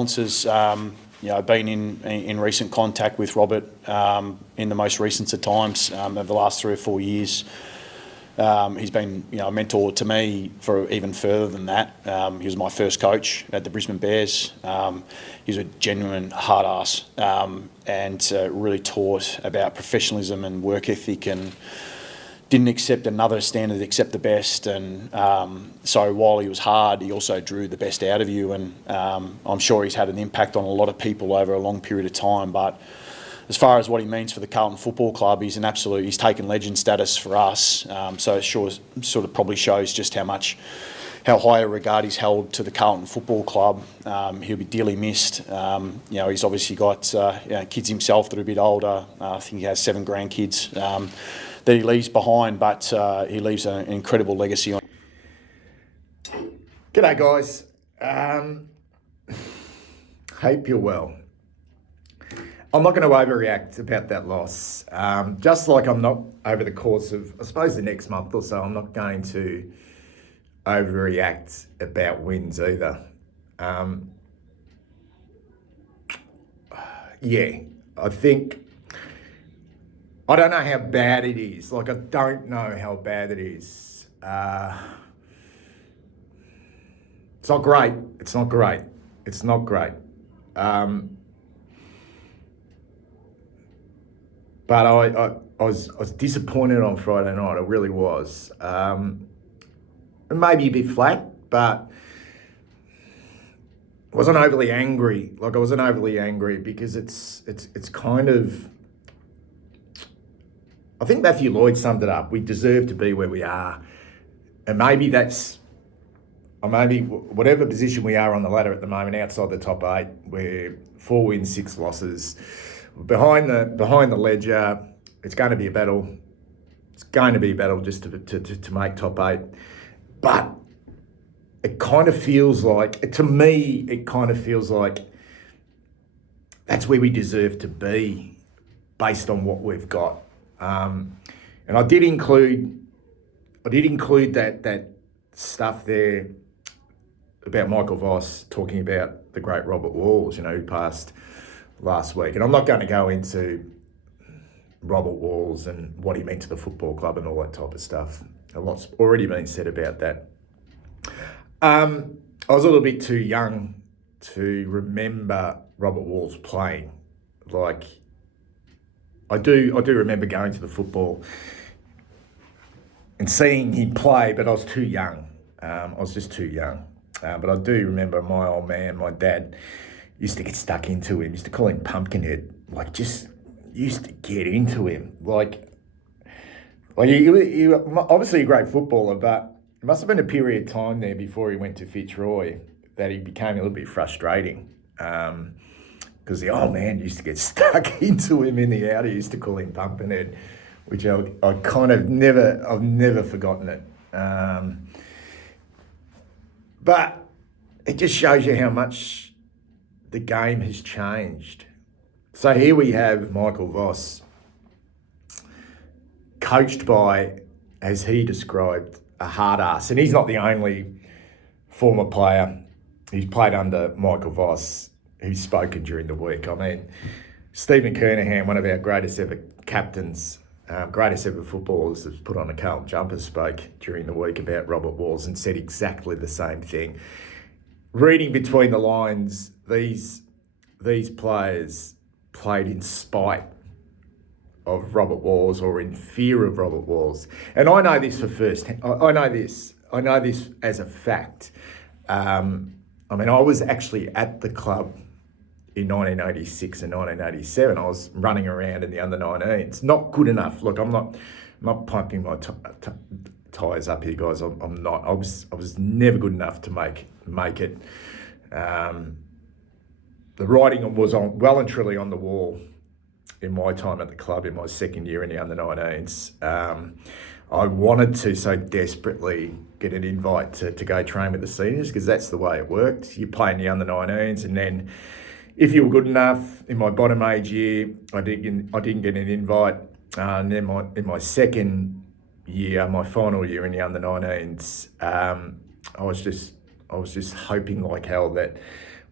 condolences. Been in recent contact with Robert in the most recent of times over the last 3 or 4 years. He's been, a mentor to me for even further than that. He was my first coach at the Brisbane Bears. He was a genuine hard ass and really taught about professionalism and work ethic, and didn't accept another standard except the best. And so while he was hard, he also drew the best out of you. And I'm sure he's had an impact on a lot of people over a long period of time. But as far as what he means for the Carlton Football Club, he's taken legend status for us. So it sort of probably shows just how high a regard he's held to the Carlton Football Club. He'll be dearly missed. He's obviously got kids himself that are a bit older. I think he has 7 grandkids that he leaves behind, but he leaves an incredible legacy on. G'day guys. Hope you're well. I'm not going to overreact about that loss. Just like I'm not, over the course of, I suppose, the next month or so, I'm not going to overreact about wins either. I think, I don't know how bad it is. I don't know how bad it is. It's not great. It's not great. It's not great. But I was disappointed on Friday night. I really was. Maybe a bit flat, but I wasn't overly angry. I wasn't overly angry because it's kind of, I think Matthew Lloyd summed it up. We deserve to be where we are. And maybe whatever position we are on the ladder at the moment, outside the top 8, we're 4 wins, 6 losses. Behind the ledger, it's going to be a battle. It's going to be a battle just to make top 8. But it kind of feels like, to me, that's where we deserve to be based on what we've got. And I did include that stuff there about Michael Voss talking about the great Robert Walls, who passed last week. And I'm not going to go into Robert Walls and what he meant to the football club and all that type of stuff. A lot's already been said about that. I was a little bit too young to remember Robert Walls playing. I do remember going to the football and seeing him play, but I was too young. I was just too young. But I do remember my old man, my dad, used to get stuck into him. Used to call him Pumpkinhead. Just used to get into him. He obviously a great footballer, but it must have been a period of time there before he went to Fitzroy that he became a little bit frustrating. Because the old man used to get stuck into him in the out. He used to call him Pumpkinhead, which I kind of I've never forgotten it. But it just shows you how much the game has changed. So here we have Michael Voss, coached by, as he described, a hard ass. And he's not the only former player who's played under Michael Voss who's spoken during the week. I mean, Stephen Kernahan, one of our greatest ever captains, greatest ever footballers that's put on a Carlton jumper, spoke during the week about Robert Walls and said exactly the same thing. Reading between the lines, these players played in spite of Robert Walls or in fear of Robert Walls. And I know this I know this as a fact. I was actually at the club in 1986 and 1987. I was running around in the under-19s. Not good enough. Look, I'm not pumping my tyres up here, guys. I'm not. I was never good enough to make it. The writing was well and truly on the wall in my time at the club in my second year in the under-19s. I wanted to so desperately get an invite to go train with the seniors because that's the way it worked. You play in the under-19s, and then if you were good enough in my bottom age year, I didn't get an invite. And then in my second year, my final year in the under-19s, I was just hoping like hell that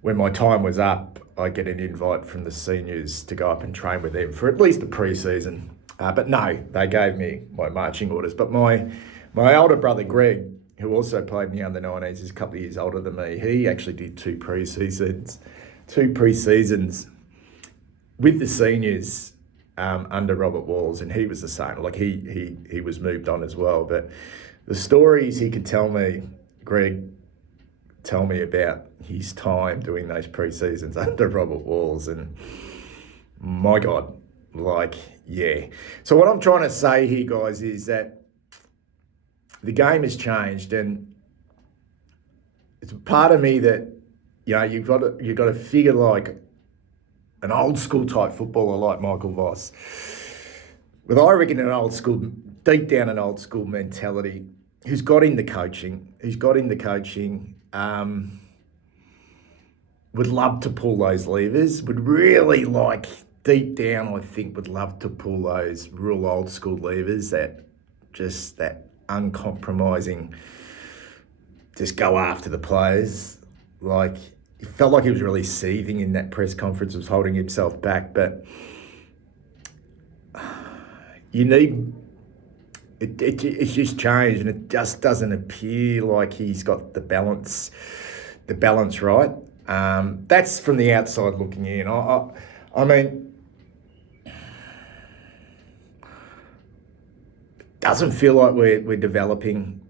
when my time was up, I get an invite from the seniors to go up and train with them for at least the pre-season. But no, they gave me my marching orders. But my older brother, Greg, who also played in the under-19s, is a couple of years older than me. He actually did two pre-seasons with the seniors under Robert Walls, and he was the same. Like he was moved on as well. But the stories he could tell me, Greg, tell me about his time doing those pre-seasons under Robert Walls, and my God, like, yeah. So what I'm trying to say here, guys, is that the game has changed, and it's a part of me that, you know, you've got to figure like an old school type footballer like Michael Voss, with, I reckon, deep down an old school mentality, who's got in the coaching, would love to pull those levers, would really, like, deep down, I think, would love to pull those real old school levers, that uncompromising, just go after the players. Like, it felt like he was really seething in that press conference, was holding himself back, but you need... It's just changed, and it just doesn't appear like he's got the balance right. That's from the outside looking in. I mean, it doesn't feel like we're developing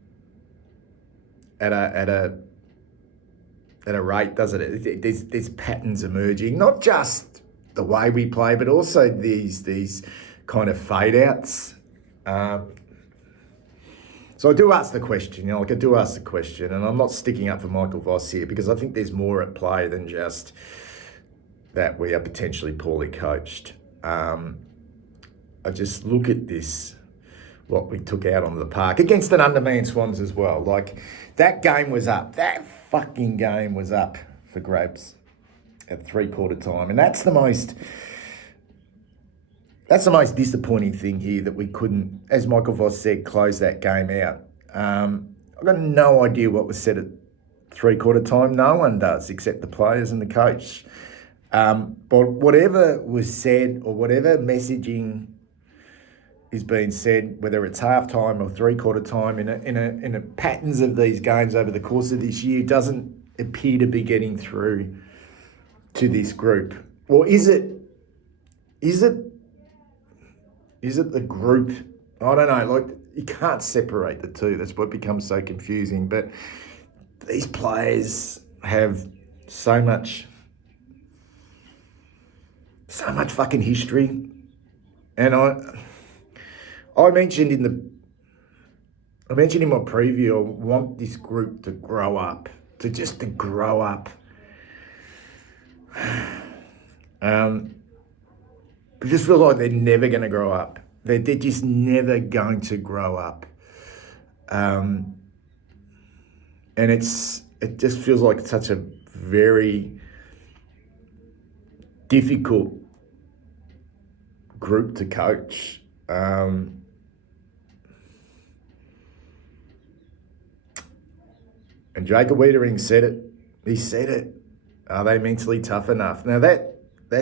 at a rate, does it? There's patterns emerging, not just the way we play, but also these kind of fade outs. So I do ask the question, and I'm not sticking up for Michael Voss here, because I think there's more at play than just that we are potentially poorly coached. I just look at this, what we took out on the park against an undermanned Swans as well. Like, that game was up. That fucking game was up for grabs at 3/4 time, and that's the most disappointing thing here, that we couldn't, as Michael Voss said, close that game out. I've got no idea what was said at 3/4 time. No one does, except the players and the coach. But whatever was said, or whatever messaging is being said, whether it's half-time or 3/4 time, in a patterns of these games over the course of this year, doesn't appear to be getting through to this group. Or is it the group? I don't know. Like, you can't separate the two. That's what becomes so confusing. But these players have so much fucking history. And I mentioned in my preview, I want this group to grow up, to grow up. It just feels like they're never going to grow up. They're just never going to grow up. And it just feels like such a very difficult group to coach. And Jacob Wiedering said it. He said it. Are they mentally tough enough? Now that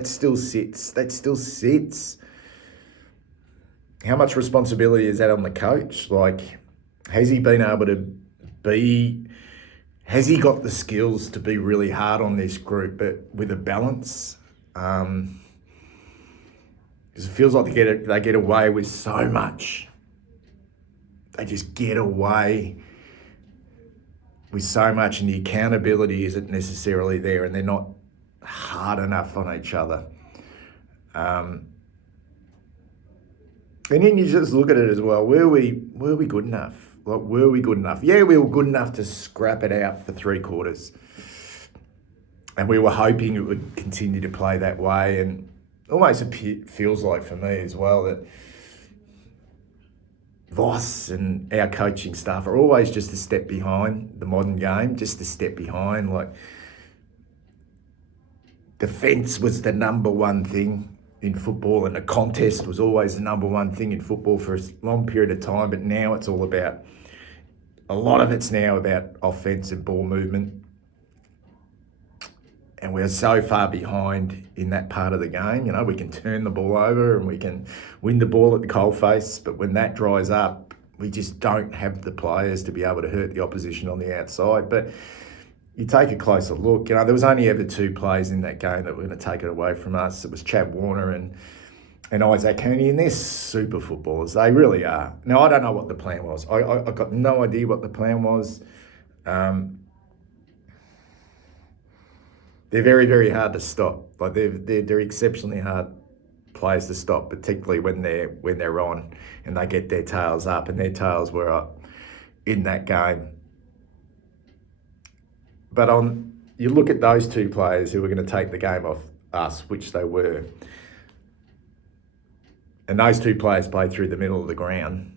still sits. How much responsibility is that on the coach? Like, has he been able to has he got the skills to be really hard on this group, but with a balance? Because it feels like they get away with so much. They just get away with so much, and the accountability isn't necessarily there, and they're not hard enough on each other. And then you just look at it as well. Were we good enough? Like, were we good enough? Yeah, we were good enough to scrap it out for 3/4. And we were hoping it would continue to play that way. And almost it feels like, for me as well, that Voss and our coaching staff are always just a step behind the modern game, just a step behind. Like, defence was the number one thing in football, and the contest was always the number one thing in football for a long period of time. But now it's all about, a lot of it's now about offence and ball movement. and we're so far behind in that part of the game. You know, we can turn the ball over and we can win the ball at the coalface, but when that dries up, we just don't have the players to be able to hurt the opposition on the outside. But you take a closer look, you know, there was only ever 2 plays in that game that were going to take it away from us. It was Chad Warner and Isaac Cooney, and they're super footballers. They really are. Now, I don't know what the plan was. I got no idea what the plan was. They're very, very hard to stop. Like they're exceptionally hard players to stop, particularly when they're on and they get their tails up, and their tails were up in that game. But you look at those 2 players who were going to take the game off us, which they were, and those 2 players played through the middle of the ground.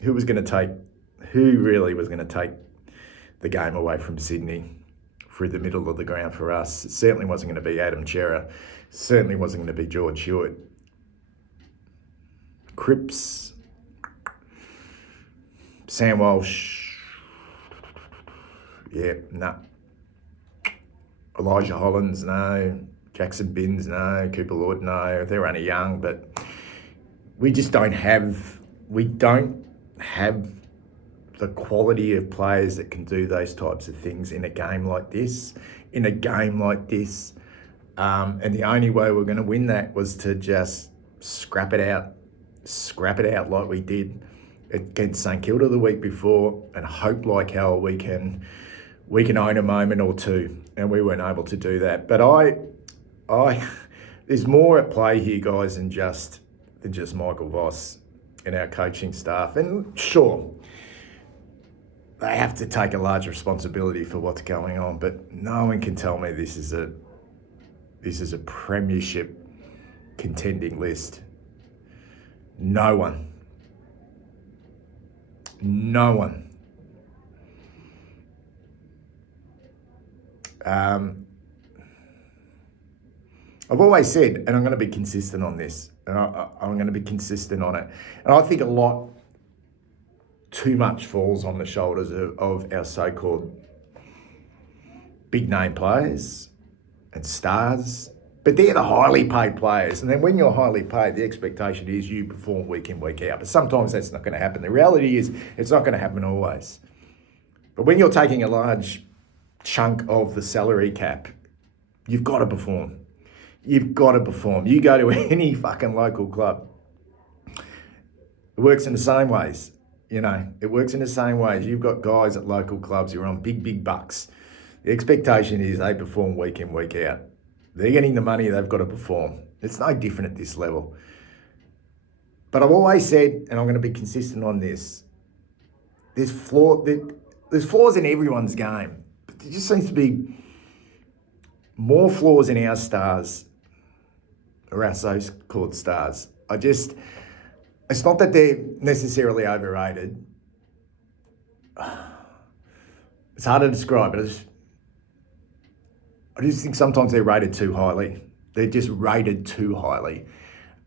Who really was going to take the game away from Sydney through the middle of the ground for us? It certainly wasn't going to be Adam Chera. Certainly wasn't going to be George Hewitt. Cripps, Sam Walsh, yeah, no. Elijah Hollands, no. Jackson Binns, no. Cooper Lord, no. They're only young, but we don't have the quality of players that can do those types of things in a game like this. And the only way we're going to win that was to just scrap it out like we did against St Kilda the week before, and hope like hell we can own a moment or 2, and we weren't able to do that. But there's more at play here, guys, than just Michael Voss and our coaching staff. And sure, they have to take a large responsibility for what's going on, but no one can tell me this is a premiership contending list. No one. I've always said, and I'm going to be consistent on this, and I'm going to be consistent on it, and I think a lot too much falls on the shoulders of our so-called big name players and stars, but they're the highly paid players. And then when you're highly paid, the expectation is you perform week in, week out. But sometimes that's not going to happen. The reality is it's not going to happen always. But when you're taking a large chunk of the salary cap, you've got to perform. You've got to perform. You go to any fucking local club, it works in the same ways. You know, it works in the same ways. You've got guys at local clubs who are on big bucks. The expectation is they perform week in, week out. They're getting the money, they've got to perform. It's no different at this level. But I've always said, and I'm going to be consistent on this, there's flaws in everyone's game. But there just seems to be more flaws in our stars, or our so-called stars. It's not that they're necessarily overrated. It's hard to describe, but I just think sometimes they're rated too highly. They're just rated too highly.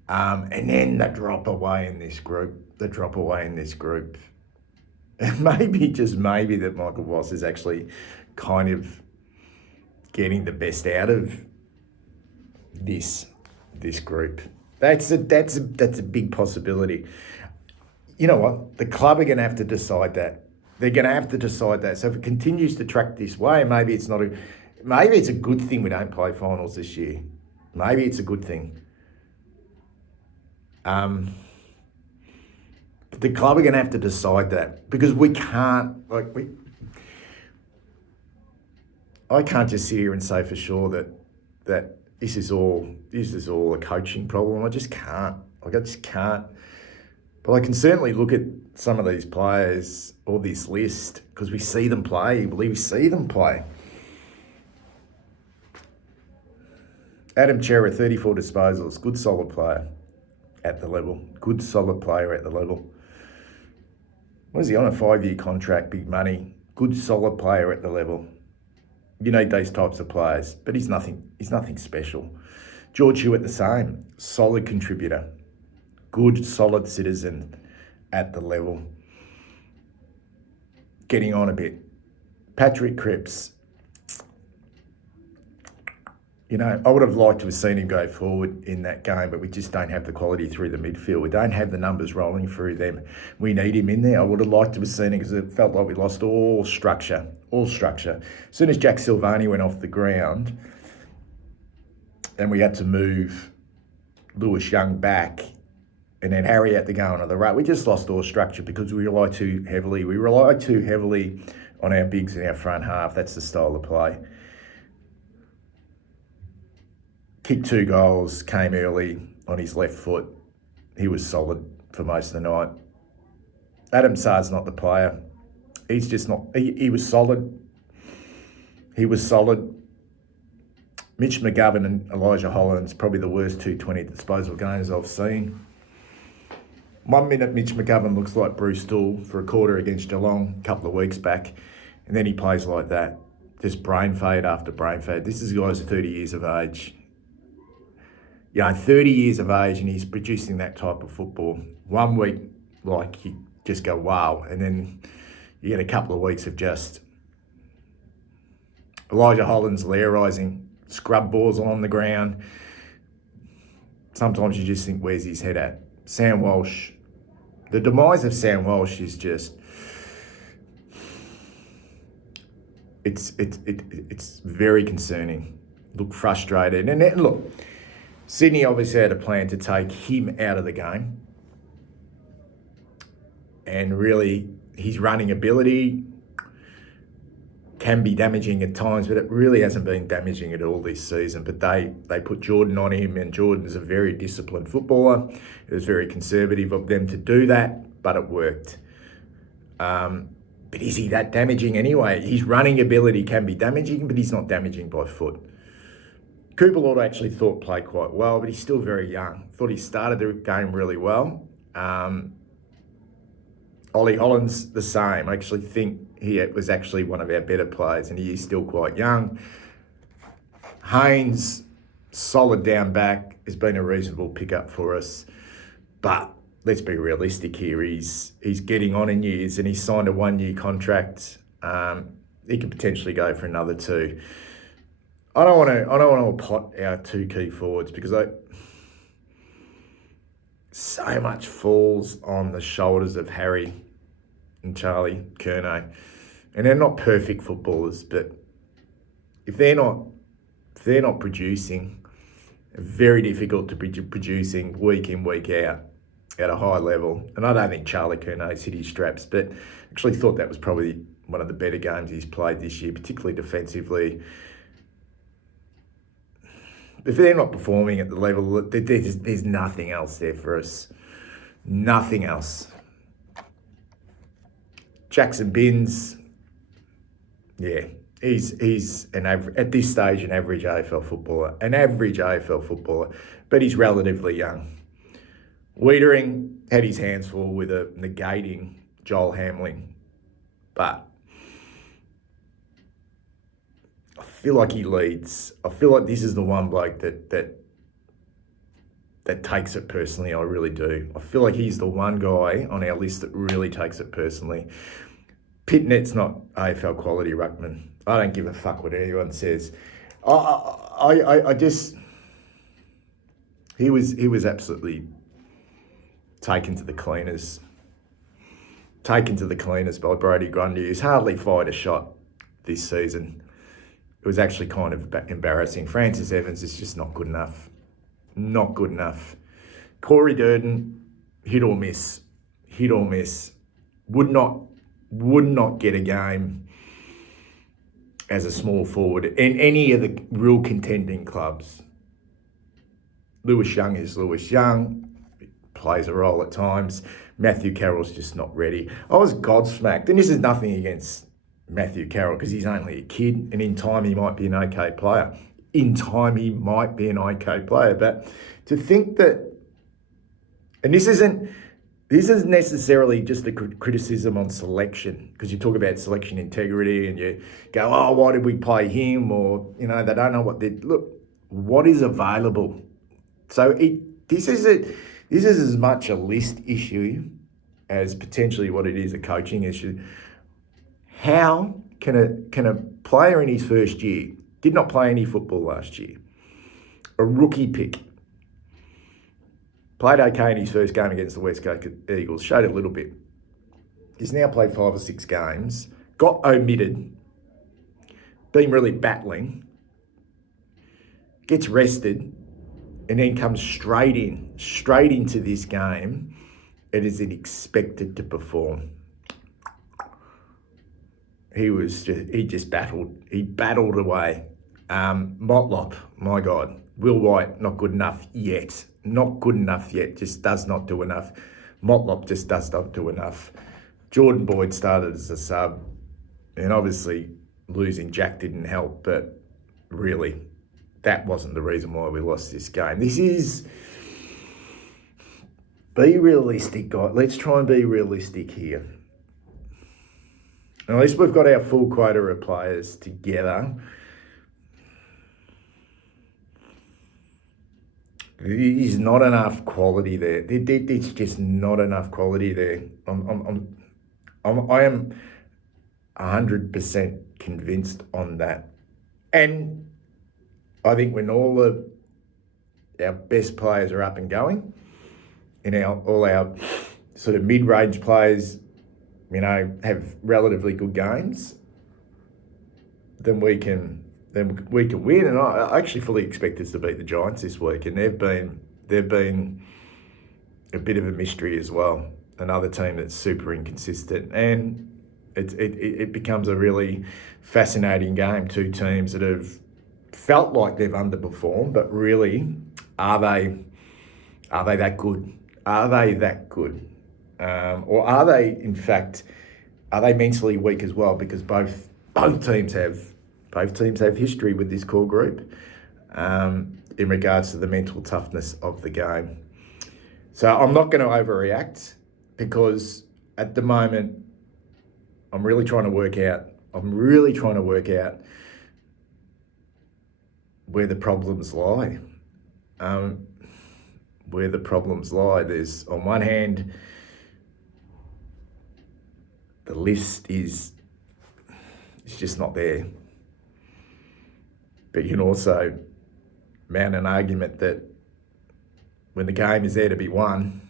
And then they drop away in this group. And maybe, just maybe, that Michael Voss is actually kind of getting the best out of this group. That's a big possibility. You know what? The club are going to have to decide that. They're going to have to decide that. So if it continues to track this way, maybe it's a good thing we don't play finals this year. Maybe it's a good thing. But the club are going to have to decide that, because we can't, I can't just sit here and say for sure that this is all a coaching problem. I just can't. But I can certainly look at some of these players or this list, because we see them play. We see them play. Adam Chera, 34 disposals, good solid player at the level. What is he on, a 5-year contract, big money, good solid player at the level. You need these types of players, but he's nothing special. George Hewitt, the same, solid contributor, good solid citizen at the level. Getting on a bit. Patrick Cripps, I would have liked to have seen him go forward in that game, but we just don't have the quality through the midfield. We don't have the numbers rolling through them. We need him in there. I would have liked to have seen it because it felt like we lost all structure. As soon as Jack Silvani went off the ground and we had to move Lewis Young back and then Harry had to go onto the right, we just lost all structure because we rely too heavily. We rely too heavily on our bigs in our front half. That's the style of play. Kicked 2 goals, came early on his left foot. He was solid for most of the night. Adam Saar's not the player. He's just not. He was solid. Mitch McGovern and Elijah Holland's probably the worst 220 disposal games I've seen. 1 minute Mitch McGovern looks like Bruce Stool for a quarter against Geelong a couple of weeks back, and then he plays like that. Just brain fade after brain fade. This is a guy's 30 years of age. 30 years of age and he's producing that type of football. 1 week, you just go, wow. And then you get a couple of weeks of just Elijah Holland's lairising, scrub balls on the ground. Sometimes you just think, where's his head at? Sam Walsh. The demise of Sam Walsh is just... It's very concerning. Look frustrated. And then, look... Sydney obviously had a plan to take him out of the game. And really, his running ability can be damaging at times, but it really hasn't been damaging at all this season. But they put Jordan on him, and Jordan is a very disciplined footballer. It was very conservative of them to do that, but it worked. But is he that damaging anyway? His running ability can be damaging, but he's not damaging by foot. Cooper Lord I actually thought played quite well, but he's still very young. Thought he started the game really well. Ollie Holland's the same. I actually think he was actually one of our better players, and he is still quite young. Haynes, solid down back, has been a reasonable pickup for us. But let's be realistic here. He's getting on in years, and he's signed a 1-year contract. He could potentially go for another 2. I don't want to pot our 2 key forwards because so much falls on the shoulders of Harry and Charlie Curnow. And they're not perfect footballers, but if they're not producing, very difficult to be producing week in, week out at a high level. And I don't think Charlie Curnow's hit his straps, but actually thought that was probably one of the better games he's played this year, particularly defensively. If they're not performing at the level, there's nothing else there for us. Nothing else. Jackson Binns, yeah, he's at this stage an average AFL footballer, but he's relatively young. Wiedering had his hands full with negating Joel Hamling, but I feel like he leads. I feel like this is the one bloke that takes it personally. I really do. I feel like he's the one guy on our list that really takes it personally. Pitnet's not AFL quality ruckman. I don't give a fuck what anyone says. I just he was absolutely taken to the cleaners by Brodie Grundy, who's hardly fired a shot this season. It was actually kind of embarrassing. Francis Evans is just not good enough. Not good enough. Corey Durden, hit or miss. Would not get a game as a small forward in any of the real contending clubs. Lewis Young is Lewis Young. Plays a role at times. Matthew Carroll's just not ready. I was gobsmacked, and this is nothing against Matthew Carroll because he's only a kid, and in time he might be an okay player. But to think that, and this isn't necessarily just a criticism on selection, because you talk about selection integrity and you go, oh, why did we play him? Or, they don't know what is available. So this is as much a list issue as potentially what it is a coaching issue. How can a player in his first year, did not play any football last year, a rookie pick. Played okay in his first game against the West Coast Eagles, showed a little bit. He's now played 5 or 6 games, got omitted, been really battling, gets rested, and then comes straight into this game, and is expected to perform. He just battled. He battled away. Motlop, my God. Will White, not good enough yet. Not good enough yet. Just does not do enough. Motlop just does not do enough. Jordan Boyd started as a sub, and obviously losing Jack didn't help, but really, that wasn't the reason why we lost this game. This is... Be realistic, guys. Let's try and be realistic here. At least we've got our full quota of players together. There's not enough quality there. There's just not enough quality there. I am 100% convinced on that. And I think when all our best players are up and going, and all our sort of mid-range players, have relatively good games, then we can win. And I actually fully expect us to beat the Giants this week, and they've been a bit of a mystery as well. Another team that's super inconsistent, and it becomes a really fascinating game. 2 teams that have felt like they've underperformed, but really, are they that good? Are they that good? Or are they, in fact, mentally weak as well? Because both teams have history with this core group in regards to the mental toughness of the game. So I'm not going to overreact, because at the moment I'm really trying to work out where the problems lie. There's, on one hand, the list is just not there. But you can also mount an argument that when the game is there to be won,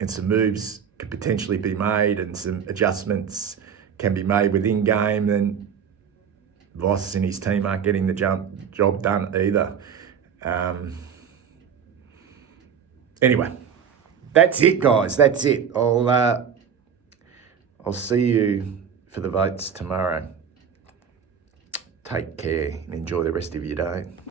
and some moves could potentially be made and some adjustments can be made within game, then Voss and his team aren't getting the job done either. Anyway, that's it, guys. That's it. I'll see you for the votes tomorrow. Take care and enjoy the rest of your day.